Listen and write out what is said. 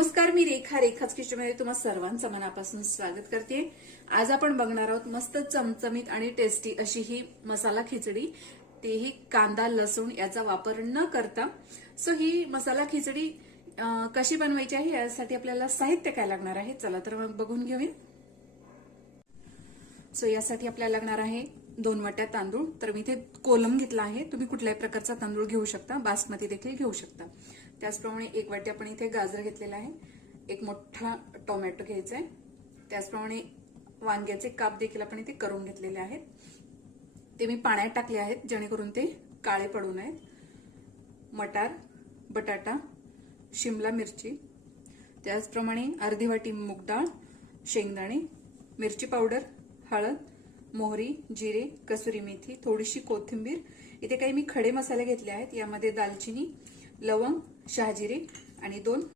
नमस्कार, मी रेखाच किचनमध्ये तुम्हा सर्वांचं मनापासून स्वागत करते। आज आपण बघणार आहोत मस्त चमचमीत आणि टेस्टी अशी ही मसाला खिचडी, तेही कांदा लसूण याचा वापर न करता। सो ही मसाला खिचडी कशी बनवायची आहे यासाठी आपल्याला साहित्य काय लागणार आहे चला तर मग बघून घेऊया। सो यासाठी आपल्याला लागणार आहे 2 वाट्या तांदूळ। तर मी इथे कोलम घेतला आहे, तुम्ही कुठल्याही प्रकारचा तांदूळ घेऊ शकता, बासमती देखील घेऊ शकता। त्याचप्रमाणे 1 वाटी आपण इथे गाजर घेतलेला आहे, एक मोठा टोमॅटो घ्यायचा आहे, त्याचप्रमाणे वांग्याचे काप देखील आपण इथे करून घेतलेले आहेत। ते मी पाण्यात टाकले आहेत जेणेकरून ते काळे पडू नयेत। मटार, बटाटा, शिमला मिरची, त्याचप्रमाणे अर्धी वाटी मूग डाळ, शेंगदाणे, मिरची पावडर, हळद, मोहरी, जिरे, कसुरी मेथी, थोडीशी कोथिंबीर। इथे काही मी खडे मसाले घेतले आहेत, यामध्ये दालचिनी, लवंग, शहाजिरे आणि 2